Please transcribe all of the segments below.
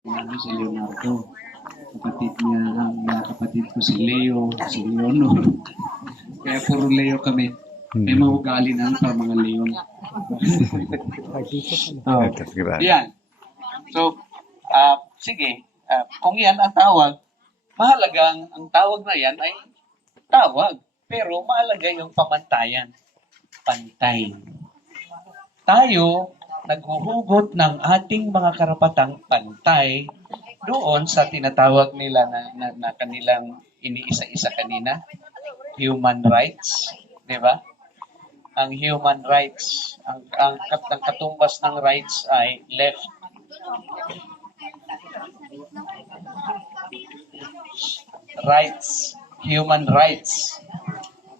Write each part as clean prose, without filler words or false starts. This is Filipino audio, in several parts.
Ano si Leonardo. Kapatid niya, ang mga kapatid ko si Leo, si Leonor. Kaya puro Leo kami. May mga ugali na pa mga Leon. Oh. Yan. So, sige, kung yan ang tawag, mahalagang ang tawag na yan ay tawag. Pero mahalaga yung pamantayan. Pantay. Tayo, naghuhugot ng ating mga karapatang pantay doon sa tinatawag nila na kanilang iniisa-isa kanina, human rights, di ba? Ang human rights, ang katumbas ng rights ay left. Rights, human rights,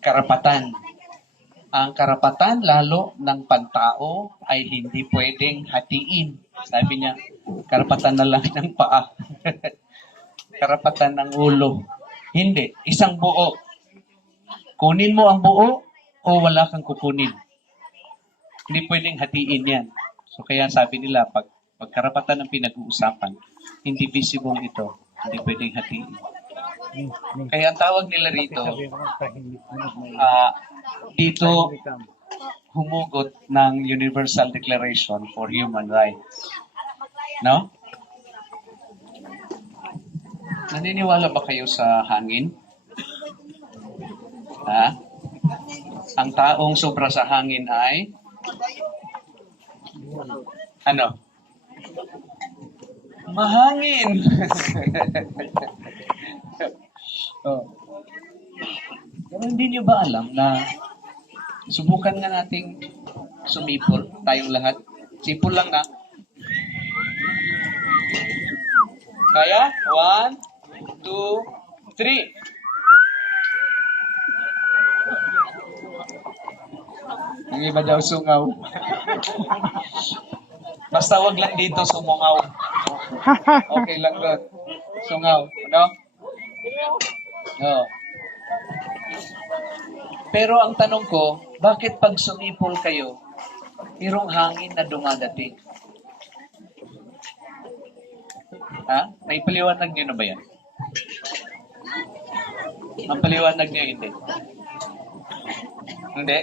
karapatan. Ang karapatan lalo ng pantao ay hindi pwedeng hatiin. Sabi niya, karapatan na lang ng paa. Karapatan ng ulo. Hindi, isang buo. Kunin mo ang buo o wala kang kukunin. Hindi pwedeng hatiin yan. So kaya sabi nila, pag karapatan ng pinag-uusapan, indivisible ito. Hindi pwedeng hatiin. Kaya ang tawag nila rito, dito humugot ng Universal Declaration for Human Rights. No? Naniniwala ba kayo sa hangin? Ha? Ang taong sobra sa hangin ay ano? Mahangin. Oh. Pero hindi niyo ba alam na subukan nga nating sumipol tayong lahat? Sipol lang na. Kaya? 1, 2, 3. Ang iba daw sungaw. Basta wag lang dito sumungaw. Okay lang doon. Sungaw. Ano? Oh. Pero ang tanong ko, bakit pag sumipol kayo, mayroong hangin na dumadating? Ha? May paliwanag niyo na ba yan? Ang paliwanag niyo hindi. Hindi.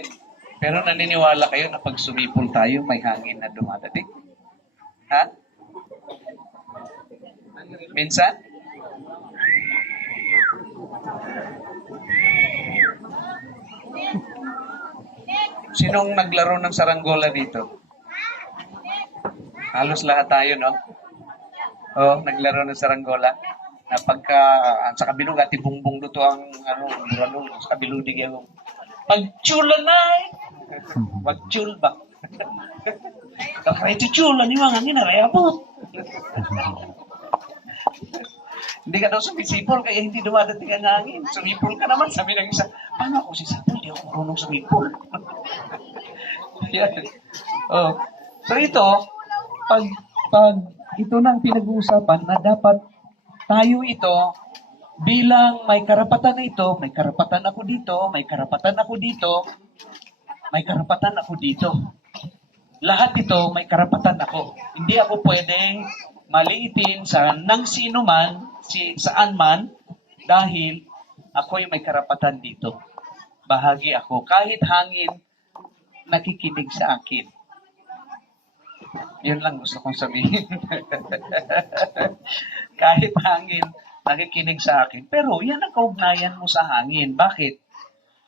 Pero naniniwala kayo na pag sumipol tayo, may hangin na dumadating? Ha? Minsan? Sinong naglaro ng saranggola dito? Halos lahat tayo, no? Oh, naglaro ng saranggola. Na pagka, sa kabilog, ati bungbong luto ang, burano, sa kabilog di yung, pagchula na eh! Pagchul ba? Kakaya chula ni mga nginaray abot. Hindi ka daw sumisipol kaya hindi dumadating ang hangin. Sumipol ka naman, sabi ng isa, paano ako sisipol? Di ako marunong sumipol. Yan. Oh. So ito, pag ito nang pinag-uusapan na dapat tayo ito bilang may karapatan na ito, may karapatan ako dito, may karapatan ako dito, may karapatan ako dito. Lahat ito may karapatan ako. Hindi ako pwedeng maliitin sa nang sino man, saan man, dahil ako'y may karapatan dito. Bahagi ako. Kahit hangin, nakikinig sa akin. Yun lang gusto kong sabihin. Kahit hangin, nakikinig sa akin. Pero yan ang kaugnayan mo sa hangin. Bakit?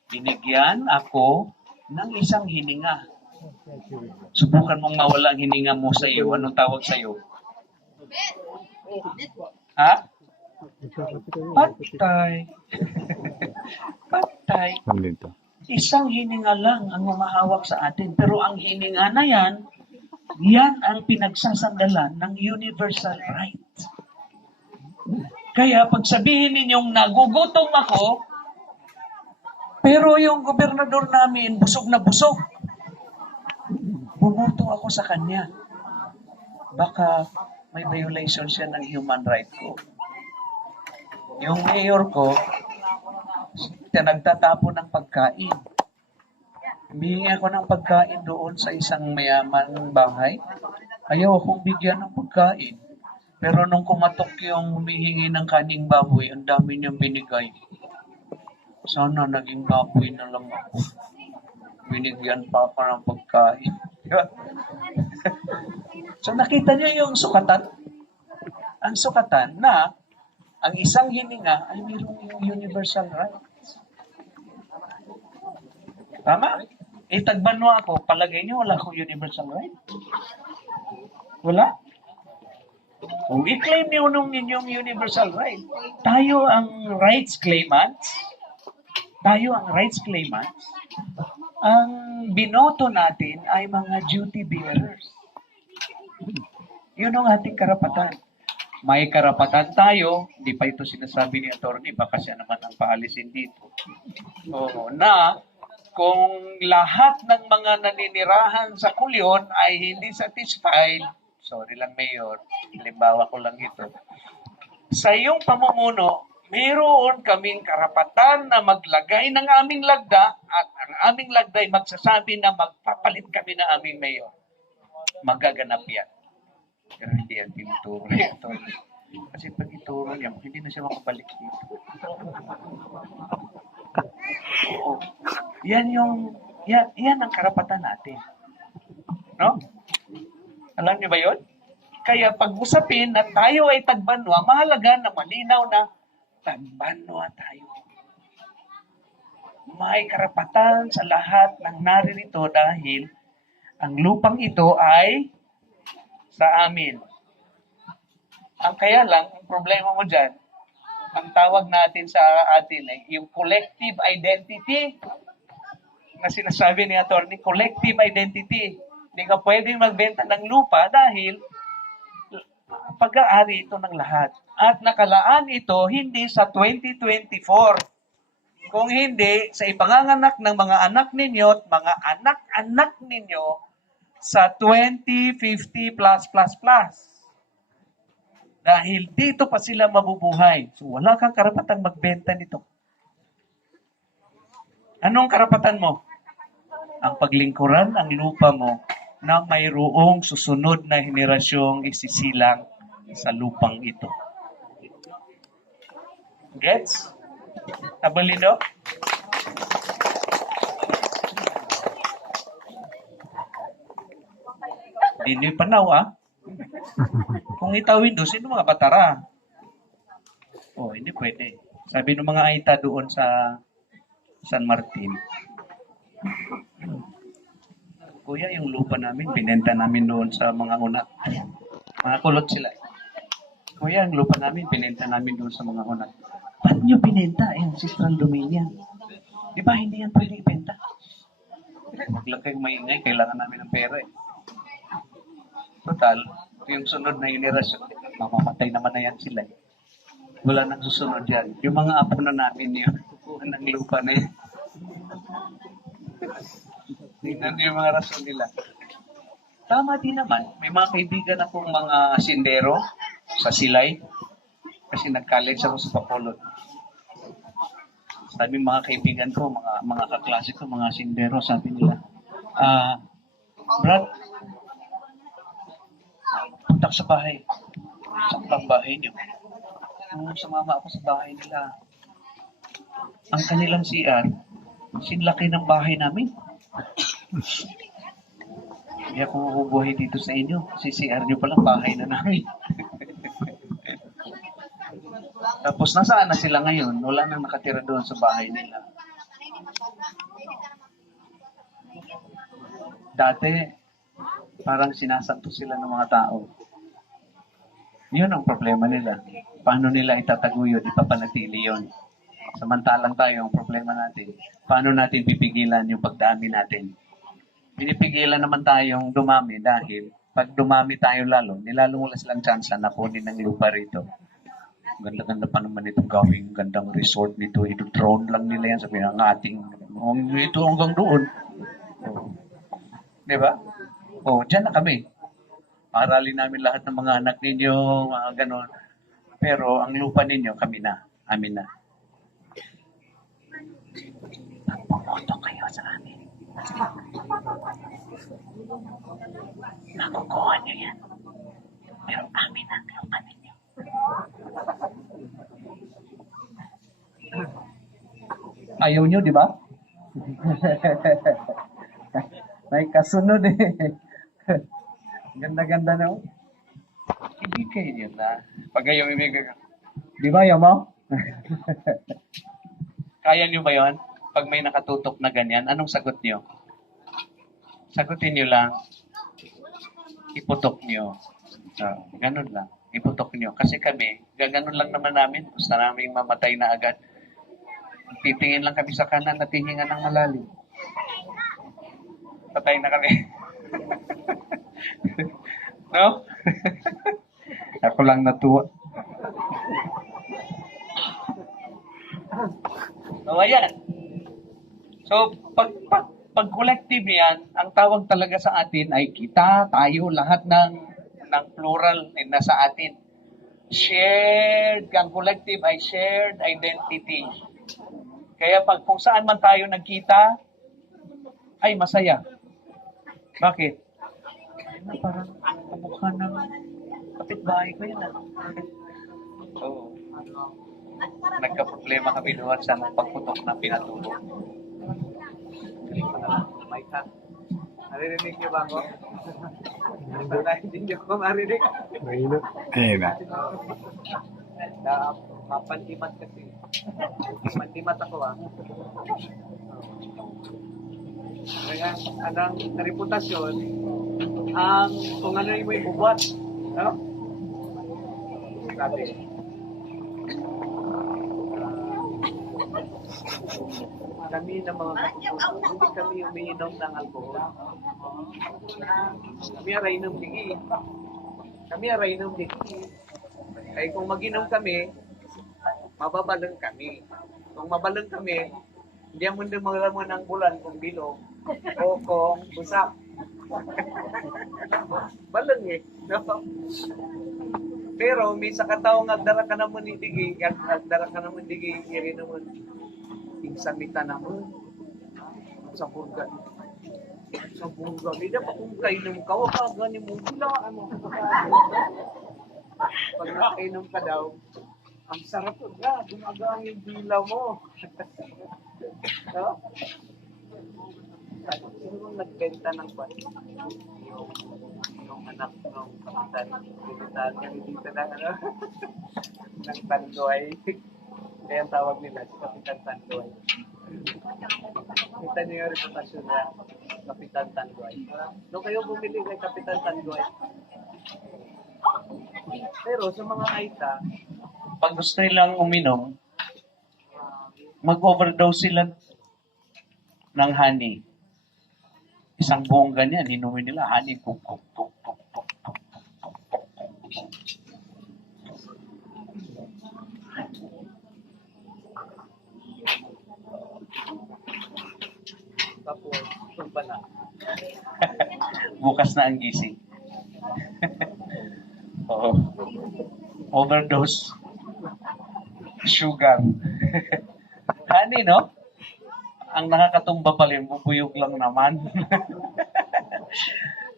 Binigyan ako ng isang hininga. Subukan mong mawala ang hininga mo sa iyo. Anong tawag sa iyo? Ha? Patay. Patay. Isang hininga lang ang humahawak sa atin. Pero ang hininga na yan ang pinagsasandalan ng universal right. Kaya pag sabihin ninyong nagugutom ako, pero yung gobernador namin busog na busog, bumoto ako sa kanya. Baka may violation siya ng human right ko. Yung mayor ko, nagtatapon ng pagkain. Humingi ako ng pagkain doon sa isang mayaman bahay. Ayaw akong bigyan ng pagkain. Pero nung kumatok yung humihingi ng kaning baboy, ang dami niyang binigay. Sana naging baboy na lang ako. Binigyan pa ako ng pagkain. So nakita niyo yung sukatan? Ang sukatan na ang isang hininga ay mayroong universal rights. Tama? Tagbanwa ako, palagay niyo wala akong universal right? Wala? Kung i-claim niyo nung inyong universal right, tayo ang rights claimants, ang binoto natin ay mga duty bearers. Yun ang ating karapatan. May karapatan tayo, hindi pa ito sinasabi ni attorney, baka siya naman ang paalisin dito. Oo, na kung lahat ng mga naninirahan sa kulyon ay hindi satisfied, sorry lang Mayor, halimbawa ko lang ito, sa iyong pamumuno, mayroon kaming karapatan na maglagay ng aming lagda at ang aming lagda ay magsasabi na magpapalit kami na aming Mayor. Magaganap yan. Pero hindi yan tinuturo niya. Kasi pag ituro niya, hindi na siya makabalik dito. Oo. Yan ang karapatan natin. No? Alam niyo ba yun? Kaya pag-usapin na tayo ay tagbanwa, mahalaga na malinaw na tagbanwa tayo. May karapatan sa lahat ng naririto dahil ang lupang ito ay sa amin. Ang kaya lang, ang problema mo dyan, ang tawag natin sa atin ay yung collective identity na sinasabi ni attorney, collective identity. Hindi ka pwedeng magbenta ng lupa dahil pag-aari ito ng lahat. At nakalaan ito hindi sa 2024. Kung hindi, sa ipanganganak ng mga anak ninyo at mga anak-anak ninyo sa 2050 plus. Dahil dito pa sila mabubuhay. So wala kang karapatang magbenta nito. Anong karapatan mo? Ang paglingkuran ang lupa mo na mayroong susunod na henerasyong isisilang sa lupang ito. Gets? Abalido? Hindi panaw Kung itawid doon, sino mga batara? Hindi pwede. Sabi ng mga Aita doon sa San Martin, Kuya, yung lupa namin, binenta namin doon sa mga unat. Mga kulot sila. Kuya, yung lupa namin, binenta namin doon sa mga unat. Ba't nyo binenta? Ancestral domain yan. Di ba hindi yan pwede ibenta? Huwag lang kayong maingay, kailangan namin ng pera Total, yung sunod na generasyon, mamamatay naman na yan sila. Wala nang susunod yan. Yung mga apo na namin yun, ng lupa na yan. Tingnan yung mga rason nila. Tama din naman. May mga kaibigan akong mga sindero sa Silay. Kasi nag-college ako sa Bacolod. Sabi mga kaibigan ko, mga kaklase ko, mga sindero, sabi nila, Brad, punta sa bahay. Saan ang bahay niyo? Sumama ako sa bahay nila. Ang kanilang CR, sinlaki ng bahay namin. Hindi ako mabubuhay dito sa inyo. Si CR niyo palang bahay na namin. Tapos nasaan na sila ngayon? Wala nang nakatira doon sa bahay nila. Dati, parang sinasanto sila ng mga tao. Yun ang problema nila. Paano nila itataguyod, ipapanatili yun. Samantalang tayo, ang problema natin, paano natin pipigilan yung pagdami natin? Pinipigilan naman tayong dumami dahil pag dumami tayo lalo, nilalong wala silang chance na kunin ng lupa rito. Ganda-ganda pa naman itong gawing gandang resort nito. Ito-drone lang nila yan. Sabi ng ating, ito hanggang doon. Diba? Dyan na kami. Aralin namin lahat ng mga anak ninyo, mga ganon. Pero ang lupa ninyo, kami na. Amin na. Pagpumoto kayo sa amin. Nakukuha nyo yan. Pero amin ang lupa ninyo. Ayaw nyo, di ba? May kasunod eh. Ganda-ganda na. Hindi kayo yun na. Pag kayo ibigay ka. Di ba, ayaw mo? Kaya nyo ba yun? Pag may nakatutok na ganyan, anong sagot nyo? Sagutin nyo lang, iputok nyo. Ganun lang, iputok nyo. Kasi kami, gaganon lang naman namin. Gusto namin mamatay na agad. Titingin lang kami sa kanan at hihinga ng malalim. Patay na kami. No? Ako lang natuwa. So, ayan. So, pag collective yan, ang tawag talaga sa atin ay kita, tayo, lahat ng plural ay nasa atin. Shared, ang collective ay shared identity. Kaya pag kung saan man tayo nagkita, ay masaya. Bakit? Ay, parang kamukha ng kapitbahay ko yun. Oo. Nagka-problema kami doon sa pagputok ng pinatulog. May ka. Naririnig niyo ba ako? Hindi niyo ko marinig. Ayun na. Mapandimat kasi. Mapandimat ako Kaya anong reputasyon ang kung ano yung may bubuhat. No? Sabi. Kami ng mga katutunan, hindi kami umiinom ng alcohol. Kami aray ng digi. Kaya kung mag-inom kami, mababalon kami. Kung mabalon kami, hindi mo din maglaman ng bulan kung bilog o kung busak. Balon eh. No? Pero may sa katao nga agdara ka naman ni digi, iri naman. Insabita naman. Sa burgan. Hindi pa kung kainom ka, wag ganin mo. Pag nakainom ka daw, ang sarap na, gumagaan yung dila mo. No? Sino bang nagbenta ng kwan? Yung anak ng kapitan. Pinuntahan niya dito na, ng Tandoy. Kaya ang tawag nila, si Kapitan Tandoy. Kita niyo yung reputasyon na Kapitan Tandoy. Nung kayo bumili kay Kapitan Tandoy, pero sa mga Aita, pag gusto nilang uminom, mag-overdose sila ng honey. Isang buong ganyan, inumin nila honey. Tapos, tumba na. Bukas na ang gising. Oo. Overdose. Sugar. Honey, no? Ang nakakatumba pala yung bubuyog lang naman.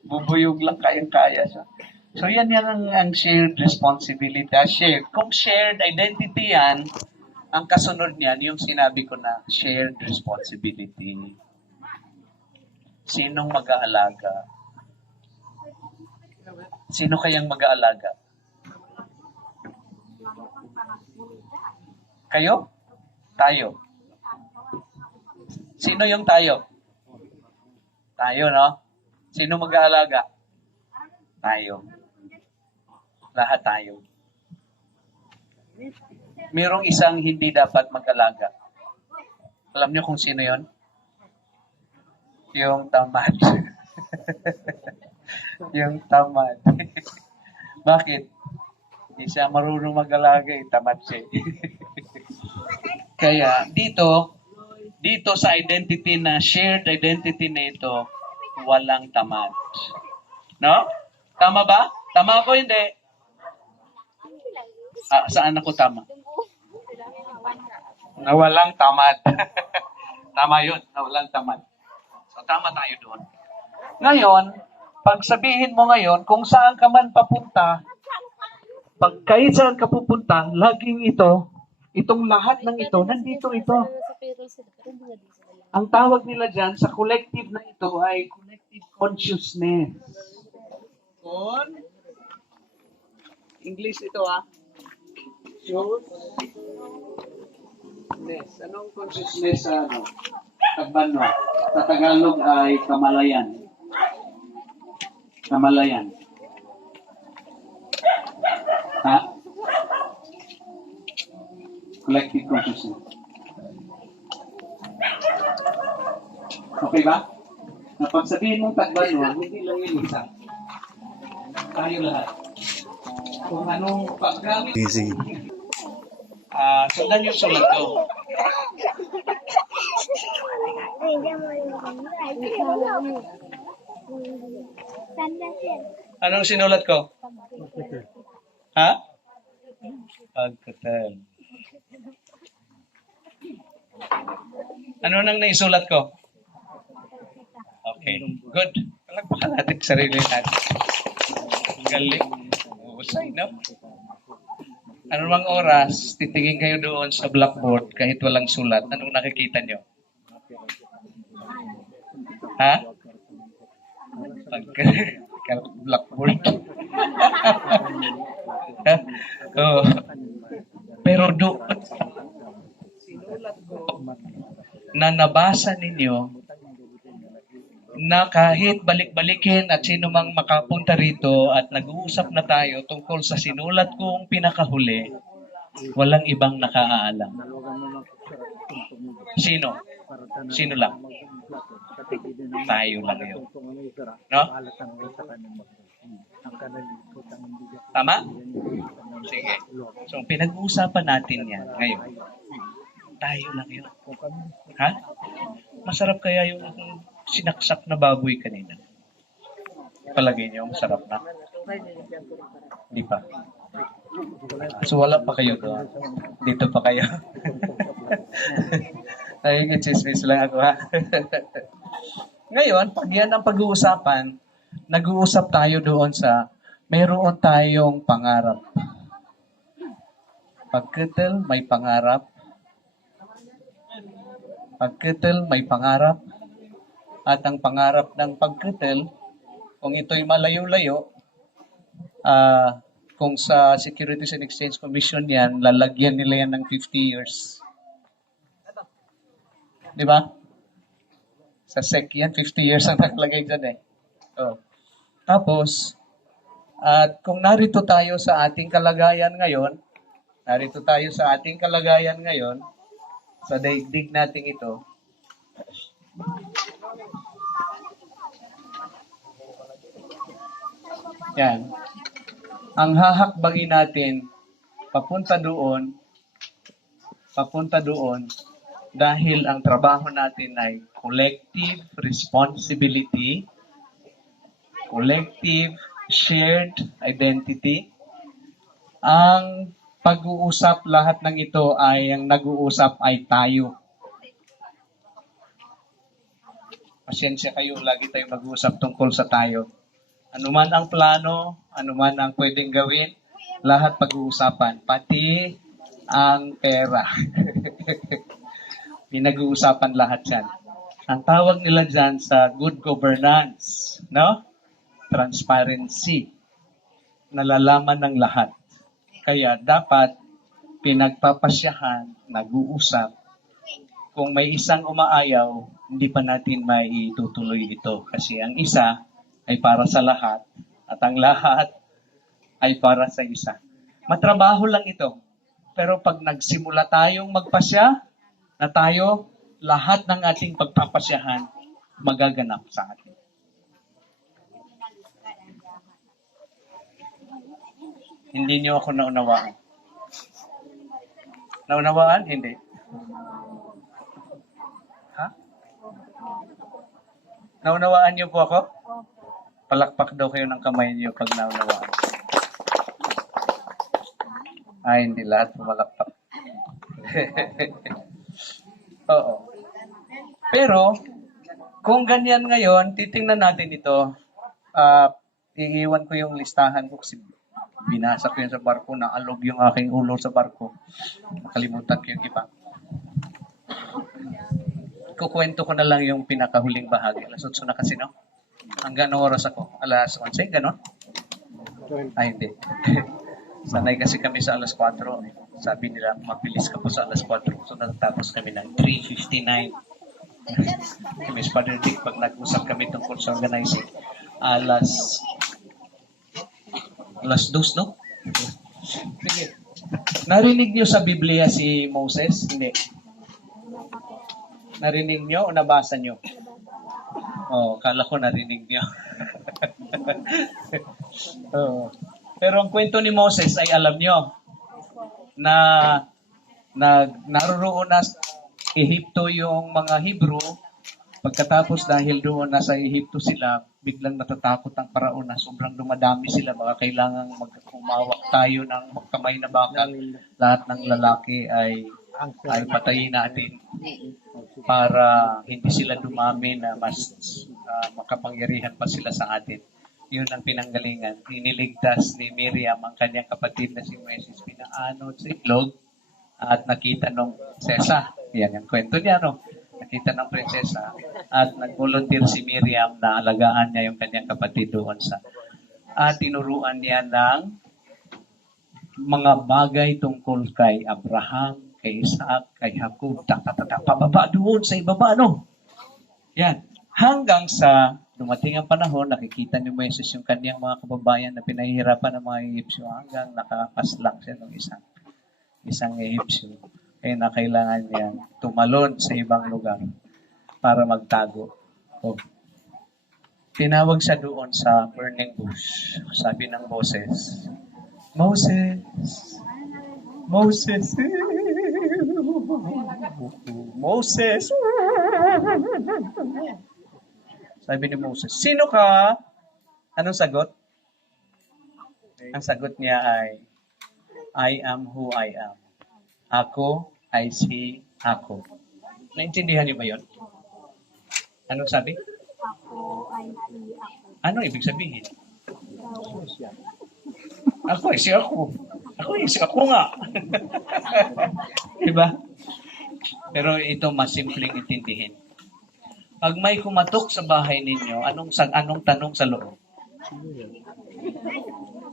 Bubuyog lang kayang-kaya siya. So yan ang shared responsibility. Shared. Kung shared identity yan, ang kasunod niyan, yung sinabi ko na shared responsibility. Sinong mag-aalaga? Sino kayang mag-aalaga? Kayo? Tayo. Sino yung tayo? Tayo, no? Sino mag-aalaga? Tayo. Lahat tayo. Merong isang hindi dapat mag-alaga. Alam niyo kung sino yon? Yung tamad. Yung tamad. Bakit? Hindi siya marunong mag-alaga, tamad siya. Kaya dito sa identity na shared identity na ito, walang tamad. No? Tama ba? Tama ako hindi? Saan ako tama? Na walang tamad. Tama yun, na walang tamad. So tama tayo doon. Ngayon, pag sabihin mo ngayon, kung saan ka man papunta, Pag kahit saan ka pupunta, laging itong lahat ng ito, nandito ito. Ang tawag nila dyan sa collective na ito ay collective consciousness. English ito consciousness. Anong consciousness sa Tagbano? Sa Tagalog ay kamalayan. Kamalayan. Ha? Collective consciousness. Okay ba? Na pag sabihin mong Tagbano, hindi lang yun isa. Tayo lahat. Kung anong paggamit. Easy. Sundan yung sulat ko. Anong sinulat ko? Ha? Pagkatal. Ano nang naisulat ko? Okay, good. Palagpakan natin sarili natin. Galing. Usay, no? Ano mang oras, titingin kayo doon sa blackboard kahit walang sulat. Anong nakikita nyo? Ha? Blackboard. Oh. Pero doon, na nabasa ninyo na kahit balik-balikin at sino mang makapunta rito at nag-uusap na tayo tungkol sa sinulat kong pinakahuli, walang ibang nakaalam. Sino? Sino lang? Tayo lang yun. No? Tama? Sige. So, pinag-uusapan natin yan ngayon. Tayo lang yun. Ha? Masarap kaya yung sinaksak na baboy kanina? Palagay niyo, masarap na? Hindi pa. So, wala pa kayo doon. Dito pa kayo. Ay, chismis lang ako, ha? Ngayon, pag yan ang pag-uusapan, nag-uusap tayo doon sa mayroon tayong pangarap. Pagkatal, may pangarap. Pagkatal, may pangarap. At ang pangarap ng pagkatal, kung ito'y malayo-layo, kung sa Securities and Exchange Commission yan, lalagyan nila yan ng 50 years. Di ba? Sa SEC yan, 50 years ang nakalagay dyan Oh. Tapos, at kung narito tayo sa ating kalagayan ngayon, sa daigdig nating ito, yan, ang hahakbangin natin, papunta doon, dahil ang trabaho natin ay collective responsibility, collective shared identity. Ang pag-uusap lahat ng ito ay ang nag-uusap ay tayo. Pasensya kayo, lagi tayong mag-uusap tungkol sa tayo. Anuman ang plano, anuman ang pwedeng gawin, lahat pag-uusapan, pati ang pera. Pinag-uusapan lahat yan. Ang tawag nila dyan sa good governance, no? Transparency. Nalalaman ng lahat. Kaya dapat pinagpapasyahan, nag-uusap. Kung may isang umaayaw, hindi pa natin maitutuloy ito. Kasi ang isa ay para sa lahat at ang lahat ay para sa isa. Matrabaho lang ito. Pero pag nagsimula tayong magpasya, na tayo, lahat ng ating pagpapasyahan magaganap sa atin. Hindi niyo ako naunawaan. Naunawaan? Hindi. Ha? Naunawaan niyo po ako? Palakpak daw kayo ng kamay niyo pag naunawaan. Hindi lahat pumalakpak. Oo. Pero, kung ganyan ngayon, titingnan natin ito. Iiwan ko yung listahan ko kasi Binasa ko yan sa barko, naalog yung aking ulo sa barko. Nakalimutan ko yung iba. Kukwento ko na lang yung pinakahuling bahagi. Alas 8 na kasi, no? Hanggang anong oras ako? Alas 11, gano'n? Ay, hindi. Sanay kasi kami sa alas 4. Sabi nila, mabilis ka po sa alas 4. So, natatapos kami ng 3:59. Miss Father Dick, pag nag-usap kami tungkol sa organizing, alas 2, no? Sige. Narinig niyo sa Biblia si Moses? Hindi. Narinig niyo o nabasa niyo? Oh, kala ko narinig niyo. Oh. Pero ang kwento ni Moses ay alam niyo na naroroon na sa Ehipto yung mga Hebrew. Pagkatapos dahil doon nasa Ehipto sila, biglang natatakot ang paraon na sobrang dumadami sila. Baka kailangang humawak tayo ng kamay na bakal. Lahat ng lalaki ay patayin natin para hindi sila dumami na mas makapangyarihan pa sila sa atin. Yun ang pinanggalingan. Iniligtas ni Miriam ang kanyang kapatid na si Moses. Pinaanod sa itlog at nakita ng prinsesa. Yan ang kwento niya, no? Nakita ng prinsesa at nag-volunteer si Miriam na alagaan niya yung kanyang kapatid doon sa at tinuruan niya ng mga bagay tungkol kay Abraham, kay Isaac, kay Jacob, pababa doon sa ibaba, no? Yan. Hanggang sa dumating ang panahon, nakikita ni Moises yung kanyang mga kababayan na pinahihirapan ng mga Egyptyo hanggang nakakaslak siya ng isang Egyptyo. Kaya na kailangan niya tumalon sa ibang lugar para magtago. O, tinawag siya doon sa burning bush. Sabi ng Moses, Moses, Moses, Moses. Sabi ni Moses, sino ka? Anong sagot? Ang sagot niya ay, I am who I am. Ako ay si ako. Naintindihan niyo ba yun? Anong sabi? Ako ay si ako. Ano ibig sabihin? Ako ay si ako. Ako ay si ako nga. Diba? Pero ito mas simpleng intindihin. Pag may kumatok sa bahay ninyo, anong tanong sa loob?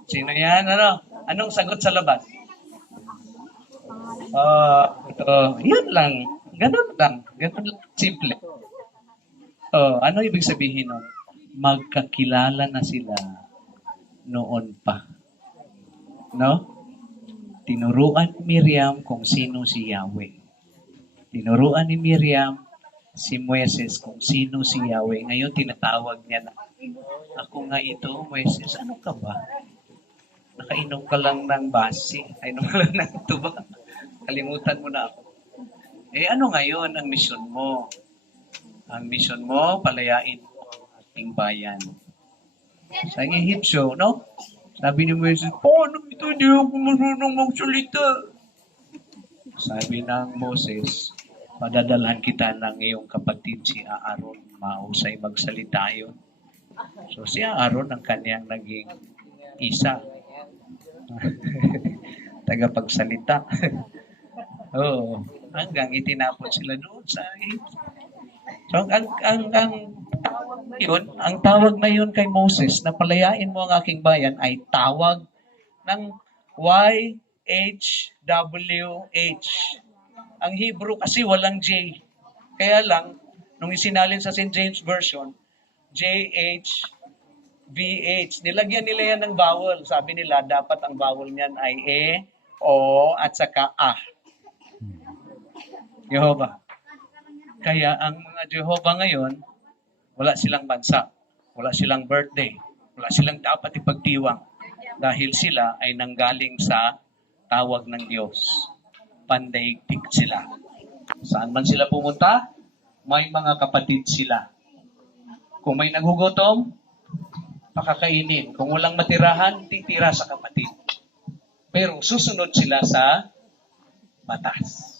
Sino yan? Anong sagot sa labas? Yan lang. Ganun lang. Simple. Ano ibig sabihin nun? Magkakilala na sila noon pa. No? Tinuruan ni Miriam kung sino si Yahweh. Tinuruan ni Miriam si Moises kung sino si Yahweh. Ngayon tinatawag niya na, ako nga ito, Moises, ano ka ba? Nakainom ka lang ng basi. Inom ka lang ng tuba. Kalimutan mo na ako. Ano ngayon ang misyon mo? Ang misyon mo, palayain mo ang ating bayan. Sa Ehipsyo, no? Sabi ni Moses, paano ito? Hindi ako marunong magsalita. Sabi ng Moses, padadalhan kita ng iyong kapatid si Aaron. Mahusay magsalita yun. So si Aaron ang kanyang naging isa. Tagapagsalita. Oo. Hanggang itinapon sila doon sa So ang tawag na yun kay Moses na palayain mo ang aking bayan ay tawag ng YHWH. Ang Hebrew kasi walang J. Kaya lang, nung isinalin sa St. James Version, JHVH. Nilagyan nila yan ng vowel. Sabi nila, dapat ang vowel niyan ay E, O, at saka A. Jehovah. Kaya ang mga Jehovah ngayon, wala silang bansa, wala silang birthday, wala silang dapat ipagdiwang dahil sila ay nanggaling sa tawag ng Diyos. Pandaigdig sila. Saan man sila pumunta, may mga kapatid sila. Kung may nagugutom, pakakainin. Kung walang matirahan, titira sa kapatid. Pero susunod sila sa batas.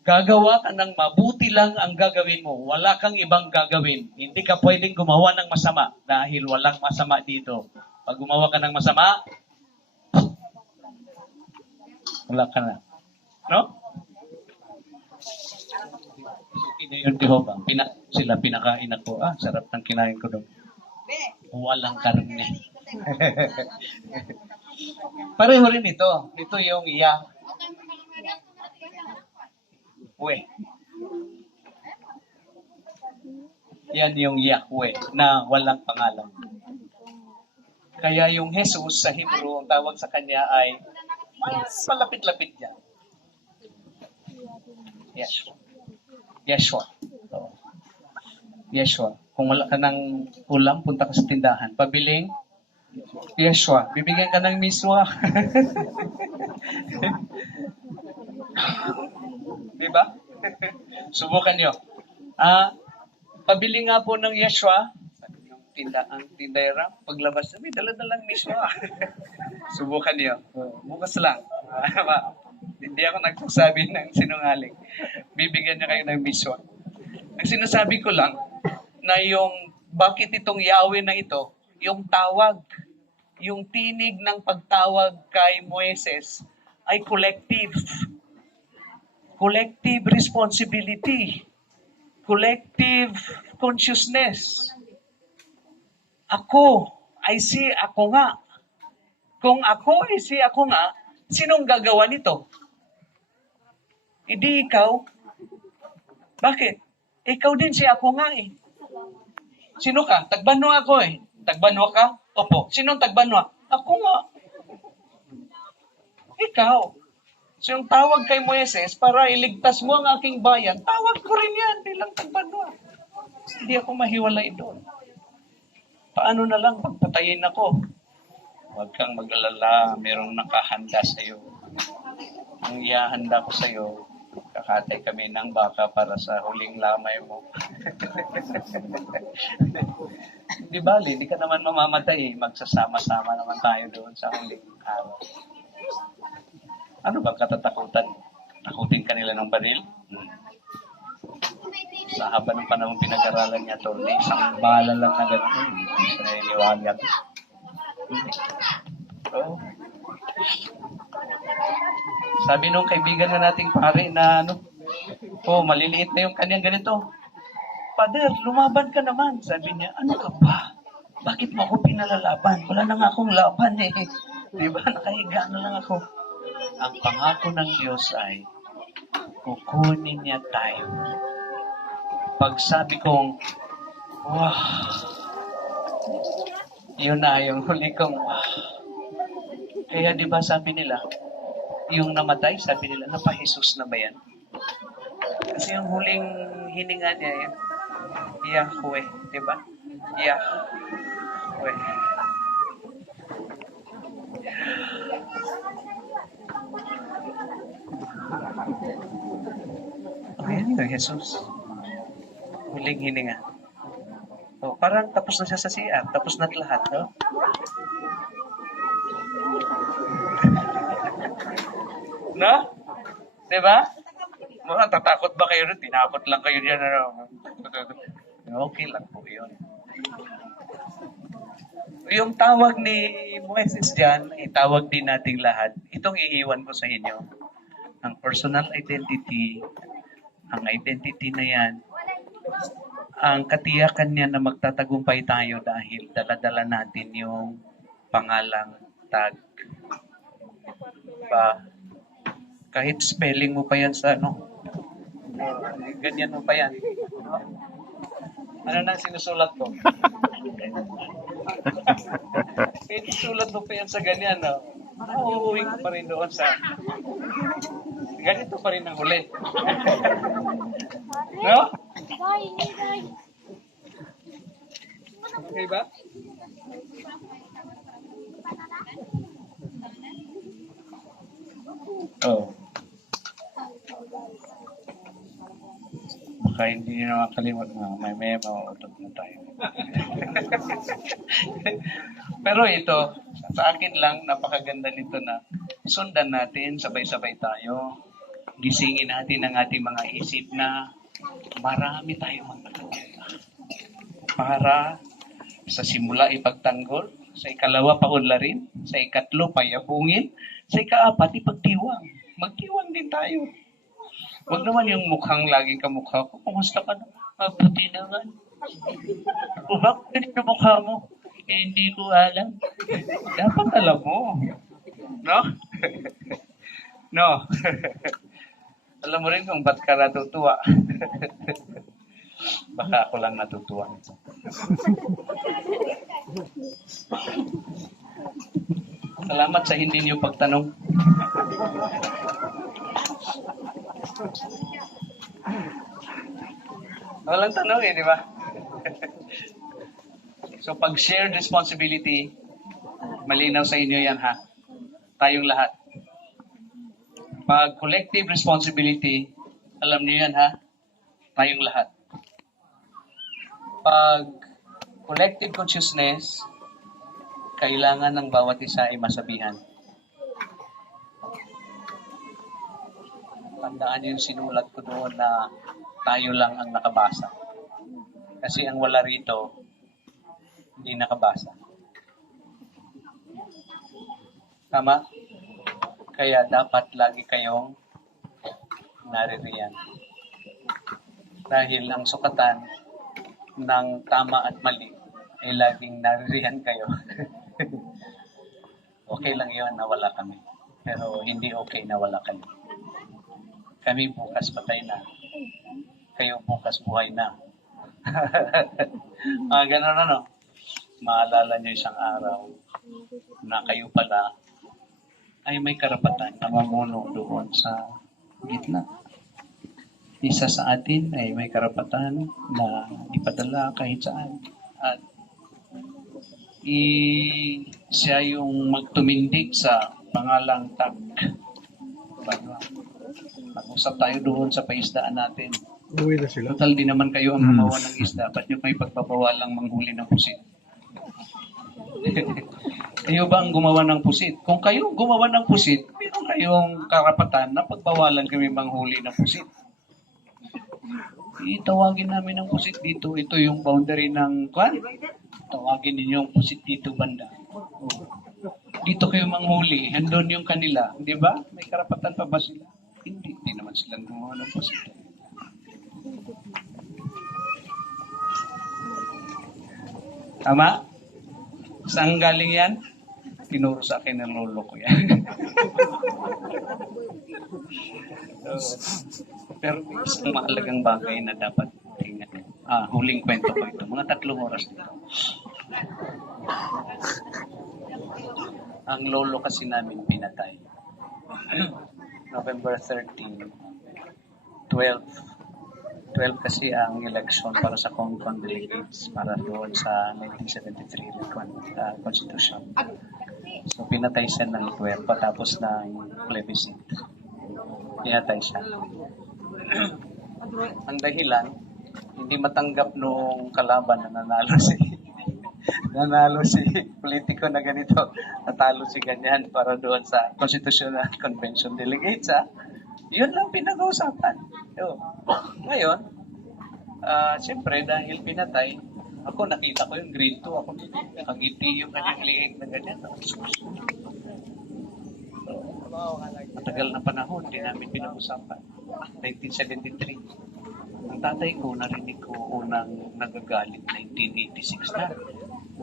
Gagawa ka ng mabuti lang ang gagawin mo. Wala kang ibang gagawin. Hindi ka pwedeng gumawa ng masama dahil walang masama dito. Pag gumawa ka ng masama, wala ka na. No? Okay na yun, Jehovah. Sila pinakain ako. Sarap ng kinain ko doon. Walang karne. Pareho rin ito. Ito yung Yahweh. Yan yung Yahweh na walang pangalan. Kaya yung Jesus sa Hebrew, ang tawag sa kanya ay malapit-lapit yan. Yeshua. Yeshua. So, Yeshua. Kung wala ka ng ulam, punta ka sa tindahan. Pabiling Yeshua. Bibigyan ka ng miswa. Diba? Subukan nyo. Pabili nga po ng Yeshua. Ang tindera, paglabas na, may dala-dalang miswa. Subukan nyo. Bukas lang. Hindi ako nagsasabi ng sinungaling. Bibigyan niya kayo ng miswa. Ang sinasabi ko lang, na yung bakit itong Yahweh na ito, yung tawag, yung tinig ng pagtawag kay Moises ay collective. Collective responsibility. Collective consciousness. Ako nga. Kung ako ako nga, sinong gagawa nito? Hindi ikaw. Bakit? Ikaw din ako nga eh. Sino ka? Tagbanwa ako eh. Tagbanwa ka? Opo. Sinong tagbanwa? Ako nga. Ikaw. So yung tawag kay Moises para iligtas mo ang aking bayan, tawag ko rin yan bilang tagbanwa. Hindi ako mahiwalay doon. Paano na lang pagpatayin ako? Huwag kang mag-alala, merong nakahanda sa'yo. Ang ihahanda ko sa'yo, kakatay kami ng baka para sa huling lamay mo. Di bali, di ka naman mamamatay. Magsasama-sama naman tayo doon sa huling araw. Ano bang katatakutan? Takutin ka nila ng baril? Sa haba ng panahon pinag-aralan niya to, isang bala lang na gano'n. Hindi siya naniniwala. So, sabi nung kaibigan na nating pare na maliliit na yung kanyang ganito. Father, lumaban ka naman. Sabi niya, ano ka ba? Bakit mo ako pinalalaban? Wala na nga akong laban eh. Diba? Nakahiga na lang ako. Ang pangako ng Diyos ay kukunin niya tayo. Pag sabi kong, wow, yun na yung huli kong, wow. Kaya di ba sabi nila, yung namatay, sabi nila, napa-Jesus na ba yan? Kasi yung huling hininga niya, yun, Yahweh, di ba? Yahweh. Ayan yung Jesus. Huling hininga. So, parang tapos na siya sa CR. Tapos na lahat, no? No? Diba? Tatakot ba kayo rin? Tinakot lang kayo dyan. Okay lang po yun. Yung tawag ni Moises dyan, itawag din nating lahat. Itong iiwan ko sa inyo. Ang personal identity, ang identity na yan, ang katiyakan niya na magtatagumpay tayo dahil dala-dala natin yung pangalang tag. Kahit spelling mo pa yan sa ganyan mo pa yan. Ano na sinusulat ko? Kahit sulat mo pa yan sa ganyan, uuwi ko pa rin doon sa ganito pa rin ang huli. No? Okay ba? Oh. Baka hindi nyo nakakalimot na may memo utot na tayo. Pero ito, sa akin lang, napakaganda nito na sundan natin, sabay-sabay tayo. Gisingin natin ang ating mga isip na marami tayong magtatagal para sa simula ipagtanggol, Sa ikalawa, paunlarin. Sa ikatlo, payabungin. Sa ikaapat, ipagdiwang. Magdiwang din tayo. Huwag naman yung mukhang laging kamukha ko. Kumusta ka na? Mabuti naman. O bakit ganito mukha mo? Eh, hindi ko alam. Dapat alam mo. No? No. Alam mo rin kung ba't ka natutuwa. Baka ako lang natutuwa. Salamat sa hindi niyo pagtanong. Walang tanong di ba? So pag shared responsibility, malinaw sa inyo yan ha. Tayong lahat. Pag collective responsibility, alam niyo yan ha. Tayong lahat. Pag collective consciousness, kailangan ng bawat isa ay masabihan. Tandaan yung sinulat ko doon na tayo lang ang nakabasa. Kasi ang wala rito, hindi nakabasa. Tama? Kaya dapat lagi kayong naririyan. Dahil ang sukatan ng tama at mali ay laging naririyan kayo. Okay lang yun na wala kami. Pero hindi okay na wala kami. Kami bukas patay na. Kayo bukas buhay na. Ganun ano. Maalala niyo isang araw na kayo pala ay may karapatan na mamuno doon sa gitna. Isa sa atin ay may karapatan na ipadala kahit saan. At siya yung magtumindig sa pangalang TAC. Mag-usap tayo doon sa paisdaan natin. Uwi na sila. Total din naman kayo ang gumawa ng isda. Ba't nyo may pagpapawalang manghuli ng pusit? Kayo ba ang gumawa ng pusit? Kung kayo gumawa ng pusit, meron kayong karapatan na pagbawalan kami manghuli ng pusit. Itawagin namin ng pusit dito. Ito yung boundary ng kwan. Tawagin ninyo yung pusit dito banda. Dito kayo manghuli. Andun yung kanila. Di ba? May karapatan pa ba sila? Hindi. Hindi naman silang gumawa ng pusit. Tama? Saan galing yan? Tinuro sa akin ng lolo ko yan. Pero isang mahalagang bagay na dapat tingnan. Huling kwento ko ito. Mga 3 oras dito. Ang lolo kasi namin pinatay. November 13, 12 kasi ang election para sa Concon delegates para doon sa 1973 Constitution. So pinatay siya ng 12 patapos ng plebiscite. Pinatay siya. Ang dahilan, hindi matanggap noong kalaban na nanalo si politiko na ganito, natalo si ganyan para doon sa Constitutional Convention delegates. Yun lang pinag-uusapan. Ngayon, siyempre dahil pinatay, ako nakita ko yung grade 2, ako nakangiti yung kanyang liig na ganyan. Matagal na panahon, hindi namin pinag-usapan. 1973. Ang tatay ko, narinig ko unang nagagalit 1986 na.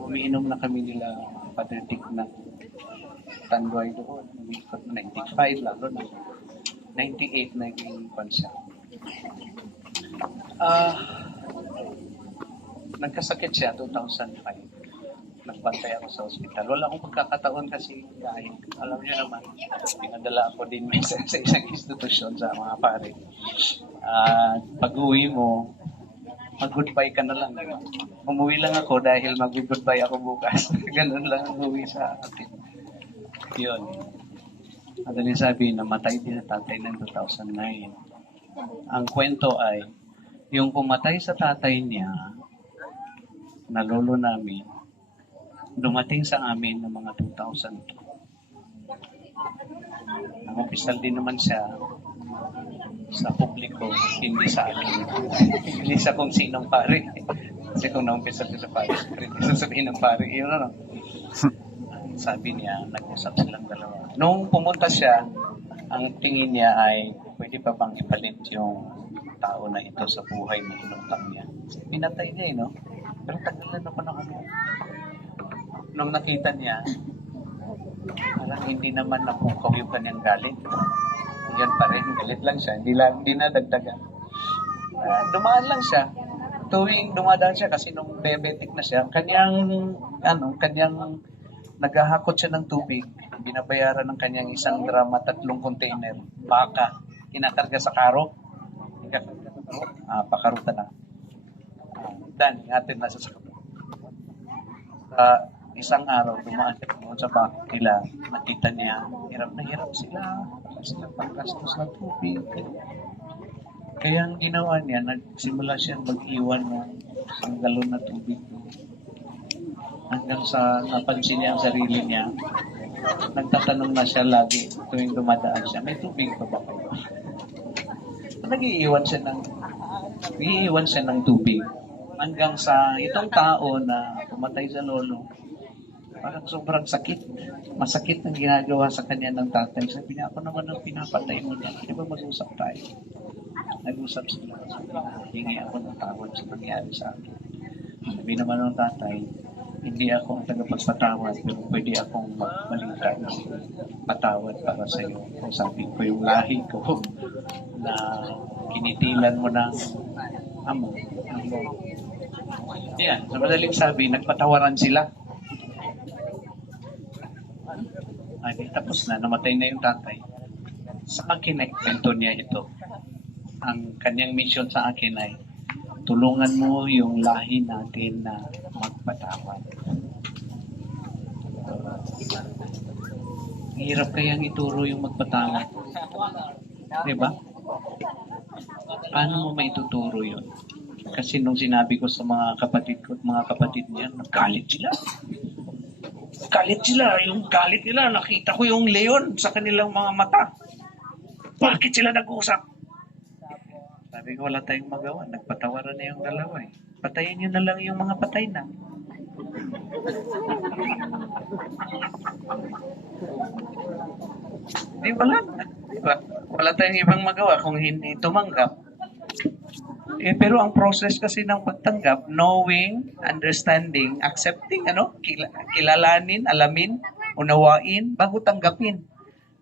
Umiinom na kami nila Padre Dick ng Tanduay doon. 95 lalo na. 98 naging konsya. Nagkasakit siya 2005. Nagbantay ako sa ospital. Wala akong pagkakataon kasi dahil alam niyo naman, pinadala ako din sa isang institusyon sa mga pare. Pag-uwi mo, mag-goodbye ka na lang. Diba? Umuwi lang ako dahil mag-goodbye ako bukas. Ganun lang ang uwi sa atin. Yun. Madali sabi, namatay din sa tatay ng 2009. Ang kwento ay, yung pumatay sa tatay niya, na lolo namin, dumating sa amin ng mga 2002. Nang-umpisal din naman siya sa publiko, hindi sa akin. Hindi sa kung sinong pare. Kasi kung nang-umpisal siya sa pare, hindi sasabihin ng pare. Yun ano. Sabi niya, nag-usap silang dalawa. Nung pumunta siya, ang tingin niya ay, pwede pa bang ipalit yung tao na ito sa buhay na inutang niya? Pinatay niya no? Pero tagal na naman ako. Nung nakita niya, parang hindi naman napukaw yung kanyang galit. Yan pa rin, galit lang siya, hindi na dagdagan. Dumaan lang siya. Tuwing dumadaan siya kasi nung diabetic na siya, kanyang naghahakot siya ng tubig. Binabayaran ng kanyang 1 drum at 3 container. Baka, kinakarga sa karo. Pakaruta na. Dan, natin nasa sakot. Sa isang araw, dumaan siya doon sa bako nila. Nakita niya, hirap na hirap sila. Wala silang panggastos ng tubig. Kaya ang ginawa niya, nagsimula siyang mag-iwan ng isang galon na tubig. Hanggang sa napansin niya ang sarili niya, nagtatanong na siya lagi tuwing dumadaan siya, may tubig pa ba kayo? Nag-iiwan siya ng tubig. Hanggang sa itong tao na pumatay sa lolo, parang sobrang sakit. Masakit ang ginagawa sa kanya ng tatay. Sabi niya, ako naman ang pinapatay mo niya. Di ba mag-usap tayo? Nag-usap sila. Hingi ako ng tawad sa nangyari sa akin. Sabi naman ng tatay, hindi ako ang tagapagpatawad, pero pwede akong magbalita ng patawad para sa iyo. Kung sabi ko yung lahi ko na kinitilan mo ng amo. Yan, sa madaling sabi, nagpatawaran sila. Ay, tapos na, namatay na yung tatay. Sa akin ay kwento niya ito. Ang kanyang mission sa akin ay tulungan mo yung lahi natin na magpatawad. Hirap kayang ituro yung magpatawad. Diba? Paano mo maituturo yun? Kasi nung sinabi ko sa mga kapatid ko at mga kapatid niya, naggalit sila. Yung galit nila, nakita ko yung leon sa kanilang mga mata. Bakit sila nag-uusap? Sabi ko, wala tayong magawa. Nagpatawaran na yung dalawa eh. Patayin nyo na lang yung mga patay na. Diba? Wala tayong ibang magawa kung hindi tumanggap. Pero ang process kasi ng pagtanggap, knowing, understanding, accepting, kilalanin, alamin, unawain, bago tanggapin.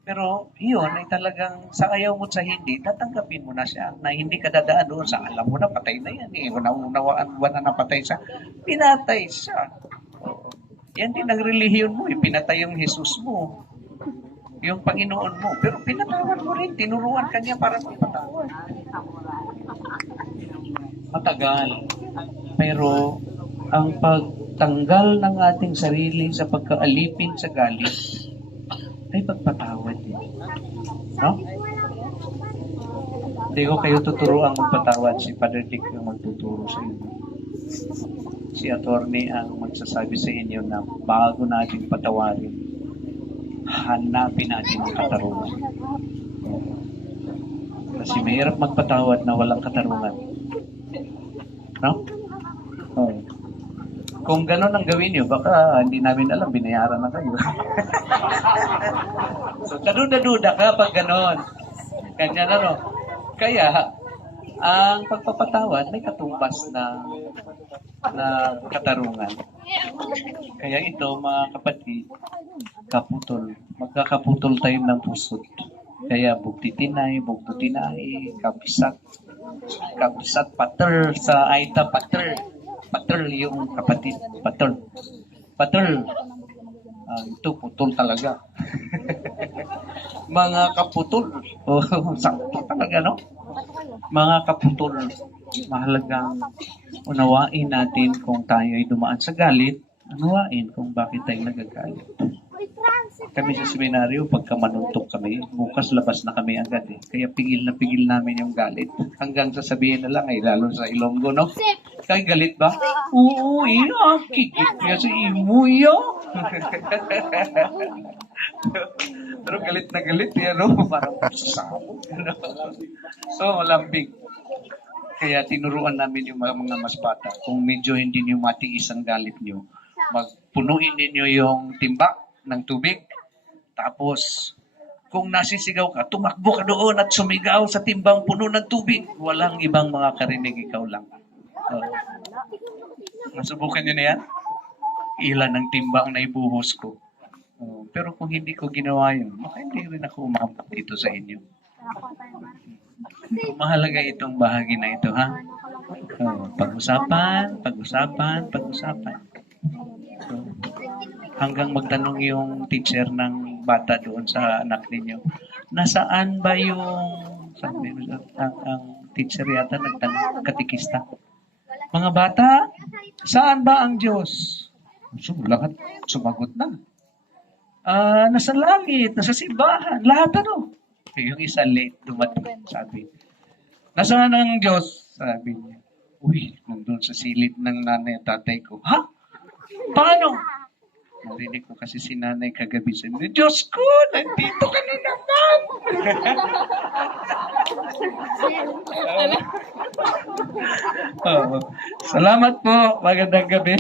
Pero yun ay talagang sa ayaw mo sa hindi, tatanggapin mo na siya na hindi ka dadaan doon sa alam mo na patay na yan. Unawaan mo na napatay siya. Pinatay siya. Yan din ang relihiyon mo. Pinatay yung Jesus mo. Yung Panginoon mo. Pero pinatawad mo rin. Tinuruan ka niya para magpatawad. Matagal. Pero ang pagtanggal ng ating sarili sa pagkaalipin sa galit ay pagpatawad din. No? Hindi ko kayo tuturuan magpatawad. Si Father Dick yung magtuturo sa inyo. Si attorney ang magsasabi sa inyo na bago natin patawarin, hanapin natin ang katarungan. Kasi mahirap magpatawad na walang katarungan. No? Oh. Kung gano'n ang gawin nyo, baka hindi namin alam, binayaran na kayo. So, kaduda-duda ka pag gano'n. Ganyan Kaya, ang pagpapatawad may katumbas na katarungan. Kaya ito, mga kapatid, magkakaputol tayo ng pusod. Kaya bugtitinay, kabisat, pater, sa Aita, pater yung kapatid, pater. Ito, putol talaga. Mga kaputol. Sakto talaga, no? Mga kaputol, mahalagang unawain natin kung tayo ay dumaan sa galit, unawain kung bakit tayo nagagalit. Kami sa seminaryo, pagka manuntok kami, bukas labas na kami agad eh. Kaya pigil na pigil namin yung galit. Hanggang sasabihin na lang ay lalo sa Ilonggo, no? Kaya galit ba? Oo, iya. Kikit niya sa imo, iya. Pero galit na galit, parang sasabog. So, malambing. Kaya tinuruan namin yung mga mas bata, kung medyo hindi niyo matiis ang galit niyo, magpunuin ninyo yung timbak ng tubig. Tapos, kung nasisigaw ka, tumakbo ka doon at sumigaw sa timbang puno ng tubig. Walang ibang mga karinig, ikaw lang. Nasubukan nyo na yan? Ilan ang timbang na ibuhos ko. Pero kung hindi ko ginawa yun, baka hindi rin ako umabot dito sa inyo. Mahalaga itong bahagi na ito, ha? Pag-usapan. So, hanggang magtanong yung teacher ng bata doon sa anak ninyo, nasaan ba yung, sabi, ang teacher yata nagtanong, katikista. Mga bata, saan ba ang Diyos? So, lahat sumagot na. Nasa langit, nasa simbahan, lahat ano. Yung isa late dumating, sabi. Nasaan ang Diyos? Sabi niya. Uy, nandun sa silid ng nanay at tatay ko. Ha? Paano? Narinig ko kasi si nanay kagabi sa inyo. Diyos ko, nandito ka na naman! Salamat po. Magandang gabi.